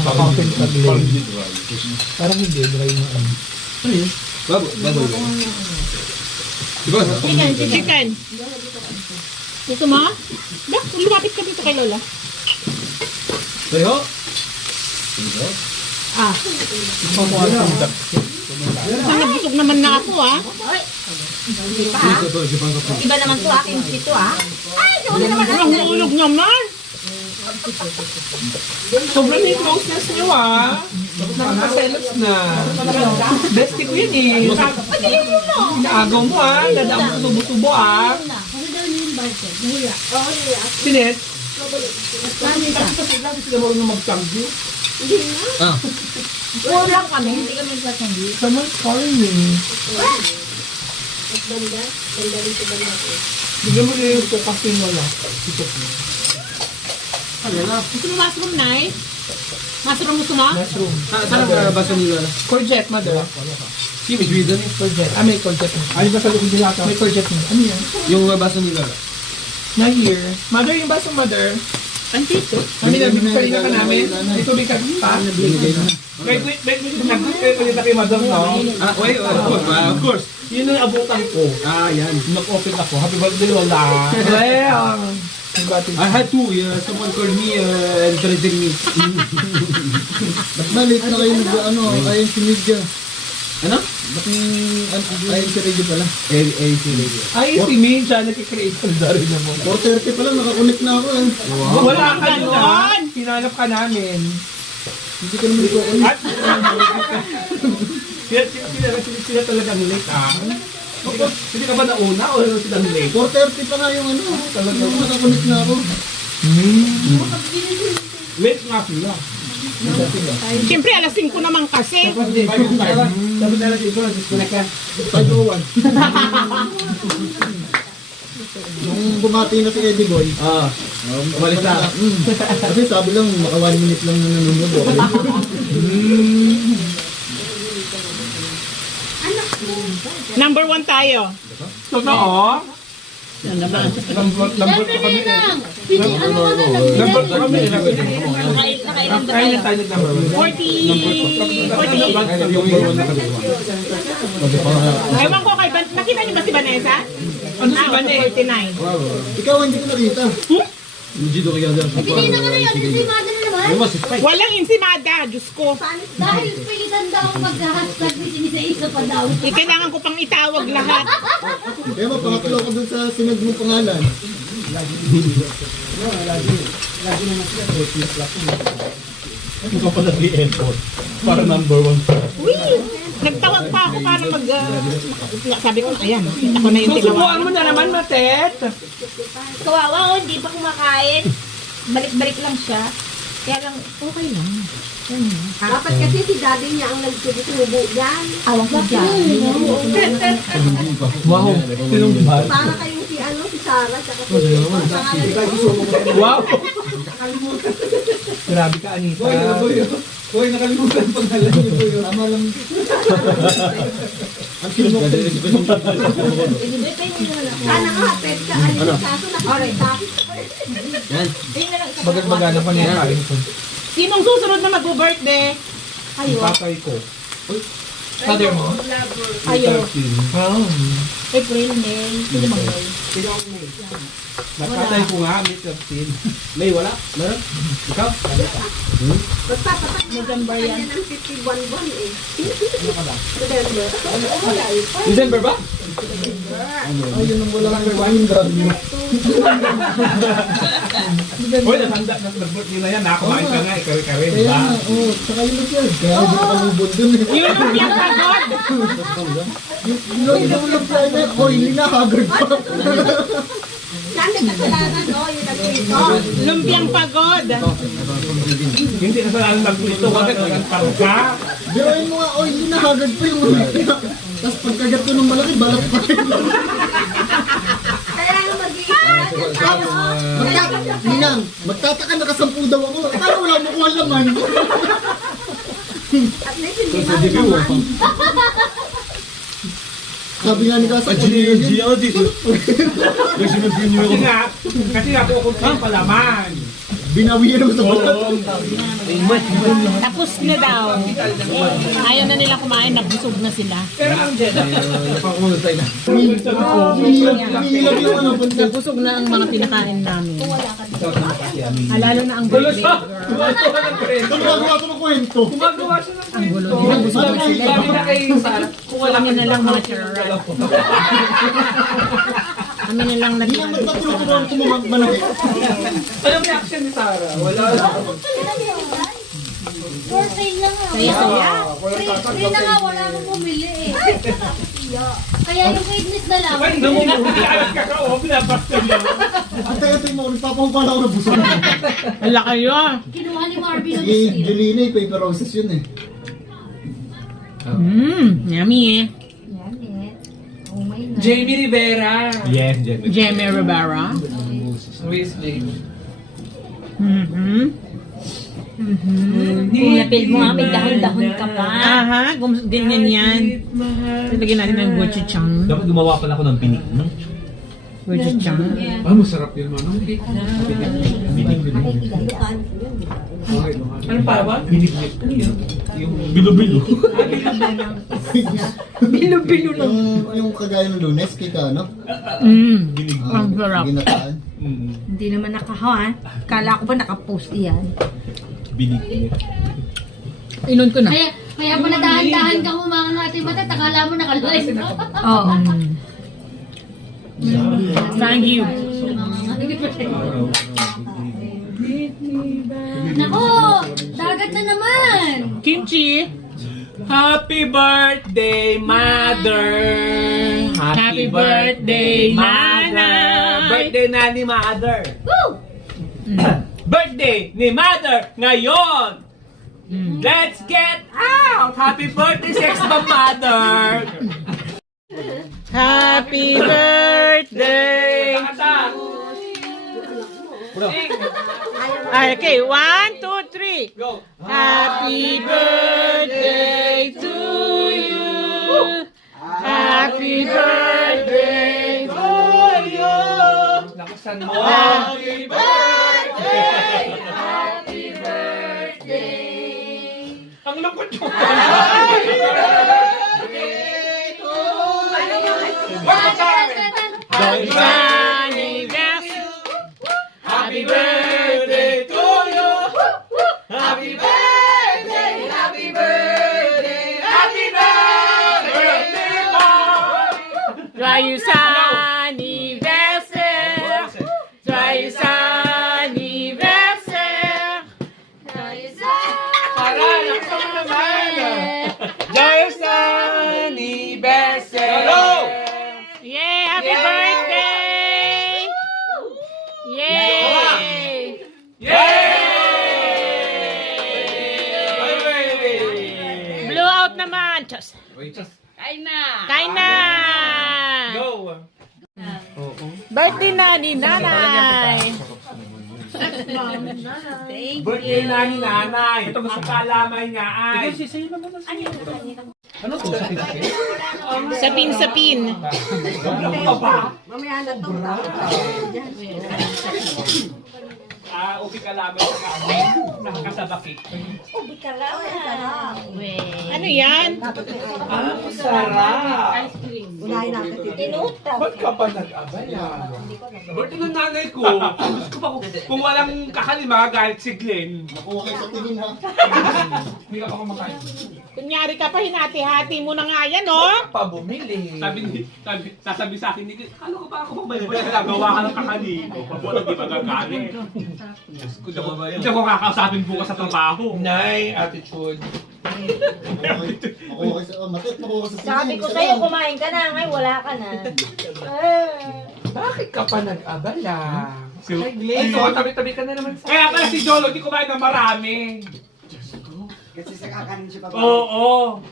Open pag lane. Parang hindi, dry na ano. Ano yun? Baboy. Diba? Chicken. Gusto mo? Bak, lumapit ka dito kay Lola. Tayo? Ah. Busog naman na ako ah. Hindi pa ha? Iba naman to akin dito ha? Ay, wala naman Ang hulog naman. Sobrang yung closeness nyo ah. Nakakaselos na. Bestie ko yun eh. Inaagaw mo ah. Nadaan mo subo-subo ah. Sinet? Kasi sila marunong mag-tanggi. Ah. Kulang kami, hindi kami nagsasabi. Someone's calling me. Bigyan mo rin yung kasi wala. Ito po. Gusto mo mushroom, Nay? Mushroom gusto mo? Mushroom. Saan ang basa nila? Courgette, mother. Si Miss Vida ni. Courgette. Ah, may courgette. Ay, ba sa loob nila ito? May courgette mo. Ano yan? Yung basa nila. Na here. Mother, yung baso mother. Andito. Kami nabigay ka namin. Ito bigay pa. Wait, nag-good kayo ulit na kay madam, no? Ah, wait, of course. Yun ang abutan ko. Ah, yan. Nag-open ako. Happy birthday, Lola. Well, I had two. Someone called me and threatened me. Ba't na late na kayo nag-ano, kayo si Media? Ano? Ba't kayo si Radio pala? AC radio. ay, si Min, siya nag-create ng dari na mo. 4:30 pa lang, nakakonect na ako eh. Wala ka Ganon. doon. Hinanap ka namin. Hindi ka naman iko-connect. At, sila talagang late, ah. Hindi ka ba nauna o silang late? 4:30 pa nga yung ano, talaga nakakonect na ako. Late nga sila. Siyempre, alas 5 naman kasi. Sabi nila dito, disconnect ka. 5:01. Nung bumati na si Eddie Boy, Umalis na. kasi sabi lang, maka 1 minute lang na nanonood. Okay. Number 1 tayo. Totoo? Number ko kami eh. Number ko kami eh. Nakailan ba Kaya tayo? na tayo number 1. 48. Ewan ko kay Vanessa. Nakita niyo ba si Vanessa? Ano si Vanessa? 49. Ikaw, hindi ko nakita. Dito kaya dyan. Hindi na nga yun, hindi mother na naman. Mas spike. Walang insimada, Diyos ko. Dahil pilitan daw mag-hashtag ni Isa pa daw. Kailangan ko pang itawag lahat. Kaya mo, pangatlo ko dun sa sinag mong pangalan. Ikaw pa nag-i-effort. Para number 1. Uy! Nagtawag pa ako para mag... sabi ko, ayan, kita ko na yung Susubuan tilawan. mo na naman, Matet. Kawawa, hindi pa kumakain. Balik-balik lang siya. Kaya lang, okay lang. Dapat kasi si daddy niya ang nagtubo yan. Awang ko dyan. Wow. Sinong ba? Para kayong si ano, si Sarah, tsaka si Wow! Grabe ka, Anita. Hoy, nakalimutan pangalan niyo po yun. Tama lang. Ang sinok. sana nga, pwede ka alin kaso nakakita. Yan. Bagal-bagal pa niya kain ko. Sinong susunod na mag-birthday? Patay ko. Father mo? Ayo. Oh. April, May. Sino bang May? Napatay ko nga, May 13. May wala? Meron? Ikaw? Basta patak na November yan. ng 51 buwan eh. November. Wala eh. December ba? Ayun ang wala kang gawin, grabe. Hoy, nasanda na nag-birthday na yan. Nakakumain ka nga, ikaw-ikaw. Kaya nga, saka yun lang yan. Kaya hindi ka kalubod dun eh. Yun ang yung pagod. Yung lumpia na, oily na, haggard pa. Saan nagkasalanan, no? Yun ang ito. Lumpiang pagod. Hindi kasalanan lang ito. Bakit nagkakaroon ka? Biruin mo nga, oily na, haggard pa yung lumpia. Tapos pagkagat ko ng malaki, balat pa rin. Kaya nga mag-iisip. Ninang, magtataka nakasampu daw ako. Paano wala mo kuha laman? At least hindi na naman. Sabi nga ni Kasa, Kasi nga, kukunti yung palaman. Binawian naman sa balat. Tapos na daw. Ayaw na nila kumain, nabusog na sila. Pero ang Jedi, Umiilag yung ano, pansit. Nabusog na ang mga pinakain namin. Lalo na ang birthday girl. Gumagawa ito ng kwento. gumagawa siya ng Ang gulo. Sabi na kay Sarah, kung wala Kami na lang mga charot. Kami na lang Hindi naman tatulog-tulog ko manakit. Anong reaction ni Sarah? Wala. For sale lang ah. Saya-saya. Free na nga, wala nang bumili eh. Kaya yung witness na lang. Ay, namumuli alas ka ka, oh, binabasta niya. Antay-antay mo, nagpapahumpala ako ng buso. Wala kayo. Kinuha ni Marvin ng Si biscuit. Julina, paper roses yun eh. Yummy eh. Yan eh. Oh my God. Jamie Rivera. Yes, Jen. Jamie Rivera. Luis Jamie. Kung napil mo nga, may dahon-dahon ka pa. Aha, ganyan yan. Lagyan natin ng gochujang. Dapat gumawa pala ako ng binig, no? Gochujang. Ah, masarap yun, manong. Binig. Ano para ba? Binig. Ano yun? Yung bilo-bilo. Bilo-bilo lang. Yung kagaya ng Lunes, kay ka, ano? Ang sarap. Ginataan. Hindi naman nakahawa. Kala ko ba nakapost iyan? Binig. Inon ko na. Kaya pala dahan-dahan kang humangan ng ating mata, takala mo nakalive. Oo. Thank you. Nako, dagat na naman. Kimchi. Happy birthday, mother! Happy birthday, Nanay! Birthday na ni mother! Woo! Birthday ni mother ngayon! Let's get out! Happy birthday, sex bomb mother! Happy birthday! Okay, 1, 2, 3. Go! Happy birthday to you. Happy birthday to you. Lakasan mo! Happy birthday. Happy birthday. Ang lungkot mo! Happy birthday to you! Happy birthday! Happy birthday! Happy birthday, Mom! Joyeux anniversaire. Joyeux anniversaire. Para, laksan mo naman! Joyous anniversary! Yay! Happy birthday! Yay! Yay! Blow out naman. Diyos. Kain na! Kain na! Go! Birthday na ni Nanay. Birthday na ni nanay! Ang kalamay niya ay... Ano to? Sapin-sapin. Ano ba? Ubi kalamay sa kaamay. Nakakasabakit. Ano yan? Sarap! Inuta. Ba't ka pa nag-abala? Birthday ng nanay ko. Gusto ko pa kung walang kakalima, galit si Glenn. Nakuha kayo sa tingin ha. Hindi ka pa kumakain. Kunyari ka pa, hinati-hati mo na nga yan, oh. Pa bumili. Sasabi sa akin ni Glenn, ano ko ba ako ba nagawa ka ng kakalino? Wala di ba gagalit? Hindi ako kakausapin bukas sa trabaho. Nay, attitude. Nakuha kayo sa, matit, nakuha ka sa tingin. Sabi ko sa'yo, kumain ka na. Ngayon wala ka na. Bakit ka pa nag-abala? Ay, so, tabi-tabi ka na naman sa... Kaya pala si Jolo, di kumain ng marami. Kasi sa kakanin siya pa. Oo.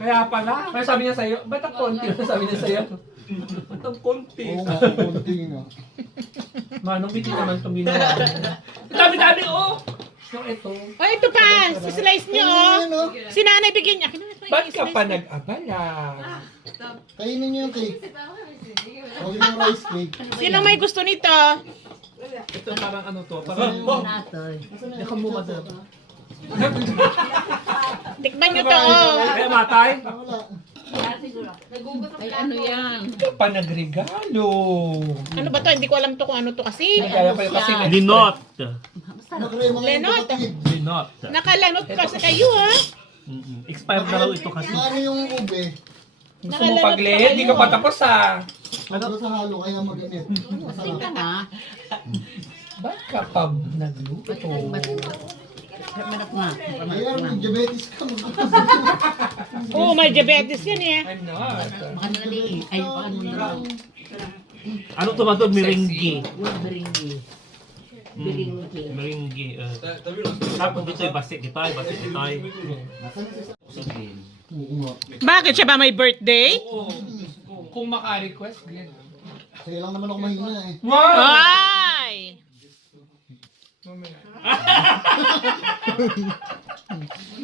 Kaya pala. Kaya sabi niya sa'yo, ba't ang konti? Sabi niya sa'yo, ba't ang konti? Oo nga, konti nga. Manong biti naman itong ginawa. Dami-dami, oh! So, ito. Oh, ito pa. Sislice niyo, oh. Si Nanay bigyan niya. Ba't ka pa nag-abala? Kainin niyo yung cake. Huwag yung rice cake. Sino may gusto nito? Ito parang ano to, parang... Yakang mo madam. Tikman nyo to. Oh. Kaya matay? Wala. Ay, ano yan? Ito pa nagregalo. Ano ba to? Hindi ko alam to kung ano to kasi. Kaya kayo kasi Linot. Nakakaya mga Lenot. kapatid. Linot. Nakalanot kasi kayo ha. Expired na raw ito kasi. Ano yung ube? gusto mo pag-lehe, hindi ka pa tapos ha. Sobra sa halo kaya maganit. Masarap. Ba't ka pa nagluto? Ayan, may diabetes ka. Oo, may diabetes yan eh. I'm not. Ano to ba to? Merengue. Merengue. Tapos dito ay basit dito ay basit dito ay. Oo nga. Bakit siya ba may birthday? Oo. Kung maka-request, Glenn. Kaya lang naman ako mahina eh. Wow! Ay!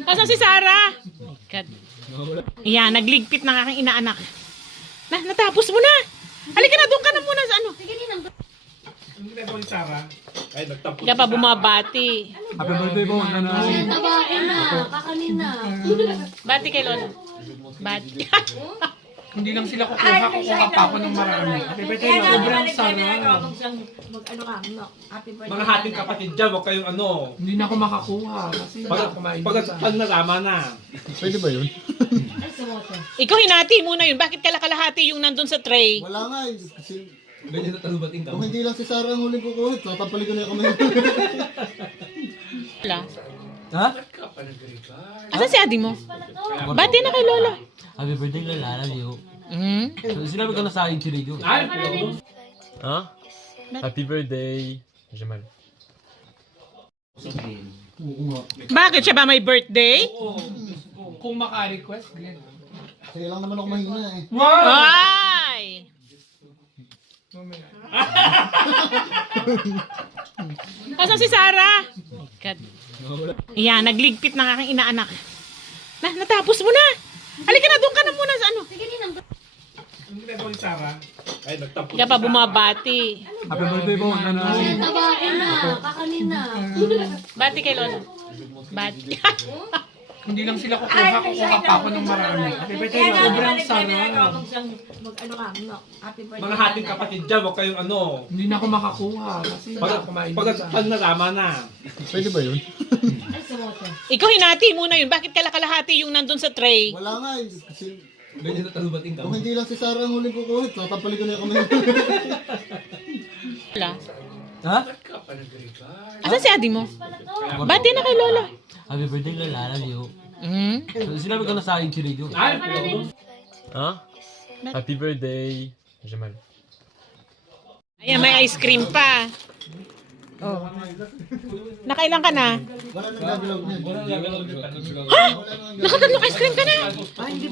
Asan si Sarah? Oh my God. Yan, nagligpit ng aking inaanak. Natapos mo na. Halika na, doon ka na muna sa ano. Hindi na ni Sarah. Ay nagtampo. Hindi ka pa bumabati. Happy birthday po. Nagain na, kakanin na. Bati kay Lola. Bati. Hindi lang sila kukuha pa ako ng marami. Happy birthday na. Sobrang sarap. Mga hating kapatid dyan, huwag kayong ano. Hindi na ako makakuha kasi hindi ako kumain. Pag nasama na. Pwede ba yun? Ikaw hinati muna yun. Bakit kalakalahati yung nandun sa tray? Wala nga eh. Kasi Ganyan na talubating ka. kung hindi lang si Sarah ang huling kukuhit, tatampalin ko na yung kamay. Wala. Ha? Asan si adi mo? Bati na kay Lola. Happy birthday, Lola. Love you. Hmm? So, sinabi ko na sa akin si Rigo. Ay, Ha? Happy birthday. Jamal. Oo nga. Bakit siya ba may birthday? Oo. Kung maka-request, Glenn. Kaya lang naman ako mahina eh. Wow! Ay! Asan si Sarah? Oh my God. Yan, nagligpit ng aking inaanak. Natapos mo na. Halika na, doon ka na muna sa ano. Hindi na ni Sarah. ay nagtampo. Hindi ka pa bumabati. Happy birthday po. Nagain na, kakanin na. Bati kay Lola. Bati. Hindi lang sila kukuha pa ako ng marami. Happy birthday na. Sobrang sarap. Mga hating kapatid dyan, huwag kayong ano. Hindi na ako makakuha kasi hindi ako kumain. Pag nasama na. Pwede ba yun? Ikaw hinati muna yun. Bakit kalakalahati yung nandun sa tray? Wala nga eh. Kasi Ganyan na talubating ka. kung hindi lang si Sarah ang huling kukuhit, tatampalin ko na yung kamay. Wala. Ha? Asan si adi mo? Bati na kay Lola. Happy birthday, Lola. Love you. Hmm? So, sinabi ko na sa akin si Rigo. Ay, Ha? Happy birthday. Jamal. Ayan, may ice cream pa. Oh. Nakailan ka na? Wala nang gagalaw niyan. Ha? Nakatatlong ice cream ka na?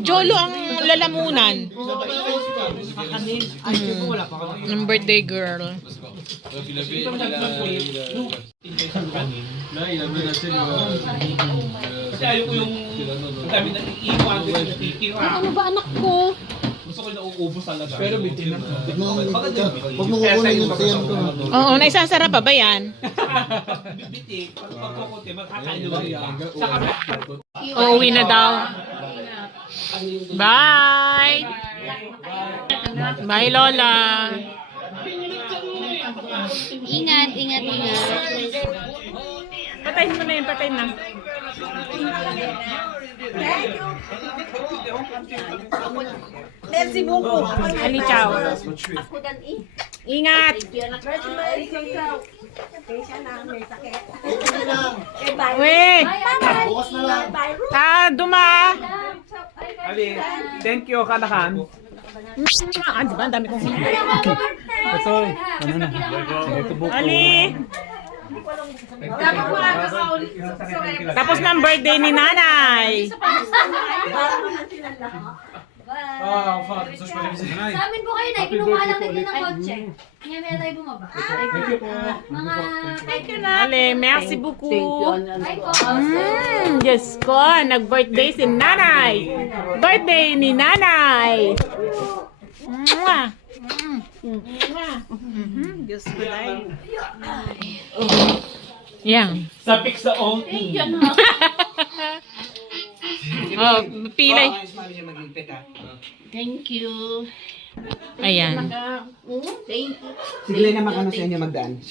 Jolo ang lalamunan. Ng birthday girl. kasi ayoko yung dami na iiwan, natitira. Ano ba anak ko? Gusto ko yung nauubos talaga. Pero bitin na. Huwag mo kukunin yung tiyan ko. Oo, naisasarap pa ba yan? Bibitik. Pag kukunti, magkakailuwag ka. Saka Uuwi na daw. Bye! Bye, Lola. Ingat, ingat, ingat. Patayin mo na yun, patayin na. Merci beaucoup. Ali, ciao. Ako dan Ingat! Wait! Bukas na lang. Duma! Ali, thank you, kanahan. Di ba? Ang dami kong sila. Sorry. Ali! Tapos na ang birthday ni nanay. Sa amin po kayo na, kinuha lang din ng kotse. Ngayon may tayo bumaba. Thank you na. Ali, merci beaucoup. Ay po. Diyos ko, nag-birthday si nanay. Birthday ni nanay. Mwah. Mwah. Diyos ko dahil. Yan. Sa pics sa OT. Oh, pilay. Thank you. Ayan. Thank you. Sige na mag-ano sa inyo magdaan.